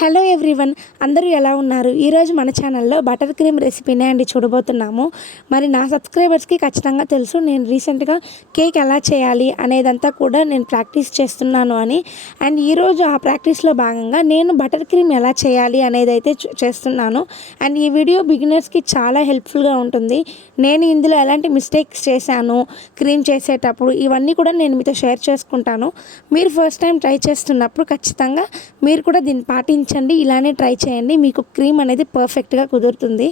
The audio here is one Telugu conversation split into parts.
హలో ఎవ్రీవన్ అందరూ ఎలా ఉన్నారు? ఈరోజు మన ఛానల్లో బటర్ క్రీమ్ రెసిపీనే అండి చూడబోతున్నాము. మరి నా సబ్స్క్రైబర్స్కి ఖచ్చితంగా తెలుసు నేను రీసెంట్గా కేక్ ఎలా చేయాలి అనేదంతా కూడా నేను ప్రాక్టీస్ చేస్తున్నాను అని. అండ్ ఈరోజు ఆ ప్రాక్టీస్లో భాగంగా నేను బటర్ క్రీమ్ ఎలా చేయాలి అనేది అయితే చేస్తున్నాను. అండ్ ఈ వీడియో బిగినర్స్కి చాలా హెల్ప్ఫుల్గా ఉంటుంది. నేను ఇందులో ఎలాంటి మిస్టేక్స్ చేశాను క్రీమ్ చేసేటప్పుడు ఇవన్నీ కూడా నేను మీతో షేర్ చేసుకుంటాను. మీరు ఫస్ట్ టైం ట్రై చేస్తున్నప్పుడు ఖచ్చితంగా మీరు కూడా దీన్ని పాటించండి ఇలానే ట్రై చేయండి. మీకు క్రీమ్ అనేది పర్ఫెక్ట్గా కుదురుతుంది.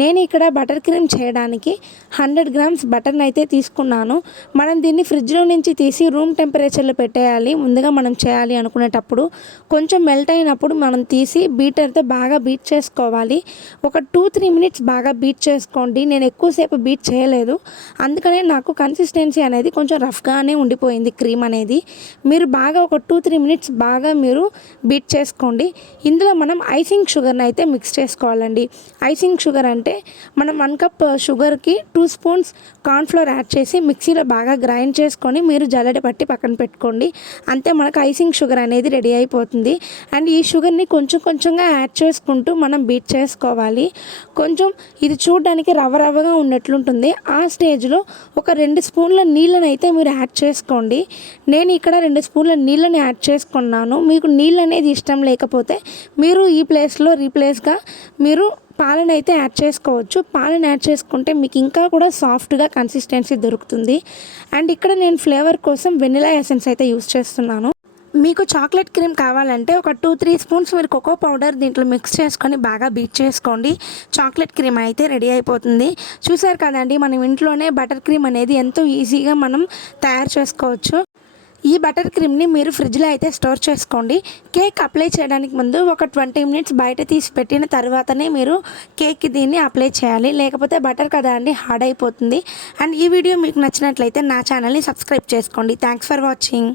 నేను ఇక్కడ బటర్ క్రీమ్ చేయడానికి హండ్రెడ్ గ్రామ్స్ బటర్ని అయితే తీసుకున్నాను. మనం దీన్ని ఫ్రిడ్జ్లో నుంచి తీసి రూమ్ టెంపరేచర్లో పెట్టేయాలి. ముందుగా మనం చేయాలి అనుకునేటప్పుడు కొంచెం మెల్ట్ అయినప్పుడు మనం తీసి బీటర్తో బాగా బీట్ చేసుకోవాలి. ఒక టూ త్రీ మినిట్స్ బాగా బీట్ చేసుకోండి. నేను ఎక్కువసేపు బీట్ చేయలేదు. అందుకనే నాకు కన్సిస్టెన్సీ అనేది కొంచెం రఫ్గానే ఉండిపోయింది క్రీమ్ అనేది. మీరు బాగా ఒక టూ త్రీ మినిట్స్ బాగా మీరు బీట్ చేసుకోండి. ఇందులో మనం ఐసింగ్ షుగర్ని అయితే మిక్స్ చేసుకోవాలండి. ఐసింగ్ షుగర్ అంటే మనం వన్ కప్ షుగర్కి టూ స్పూన్స్ కార్న్ఫ్లోర్ యాడ్ చేసి మిక్సీలో బాగా గ్రైండ్ చేసుకొని మీరు జల్లెడ పట్టి పక్కన పెట్టుకోండి. అంతే మనకు ఐసింగ్ షుగర్ అనేది రెడీ అయిపోతుంది. అండ్ ఈ షుగర్ని కొంచెం కొంచెంగా యాడ్ చేసుకుంటూ మనం బీట్ చేసుకోవాలి. కొంచెం ఇది చూడడానికి రవ్వ రవ్వగా ఉన్నట్లుంటుంది. ఆ స్టేజ్లో ఒక రెండు స్పూన్ల నీళ్ళని అయితే మీరు యాడ్ చేసుకోండి. నేను ఇక్కడ రెండు స్పూన్ల నీళ్ళని యాడ్ చేసుకున్నాను. మీకు నీళ్ళు అనేది ఇష్టం లేకపోతే మీరు ఈ ప్లేస్లో రీప్లేస్గా మీరు పాలను అయితే యాడ్ చేసుకోవచ్చు. పాలను యాడ్ చేసుకుంటే మీకు ఇంకా కూడా సాఫ్ట్గా కన్సిస్టెన్సీ దొరుకుతుంది. అండ్ ఇక్కడ నేను ఫ్లేవర్ కోసం వెనిలా ఎసెన్స్ అయితే యూస్ చేస్తున్నాను. మీకు చాక్లెట్ క్రీమ్ కావాలంటే ఒక టూ త్రీ స్పూన్స్ మీరు కోకో పౌడర్ దీంట్లో మిక్స్ చేసుకొని బాగా బీట్ చేసుకోండి. చాక్లెట్ క్రీమ్ అయితే రెడీ అయిపోతుంది. చూసారు కదండి మనం ఇంట్లోనే బటర్ క్రీమ్ అనేది ఎంతో ఈజీగా మనం తయారు చేసుకోవచ్చు. ఈ బటర్ క్రీమ్ని మీరు ఫ్రిడ్జ్లో అయితే స్టోర్ చేసుకోండి. కేక్ అప్లై చేయడానికి ముందు ఒక ట్వంటీ మినిట్స్ బయట తీసి పెట్టిన తర్వాతనే మీరు కేక్కి దీన్ని అప్లై చేయాలి. లేకపోతే బటర్ కదా అండి హార్డ్ అయిపోతుంది. అండ్ ఈ వీడియో మీకు నచ్చినట్లయితే నా ఛానల్ని సబ్స్క్రైబ్ చేసుకోండి. Thanks for watching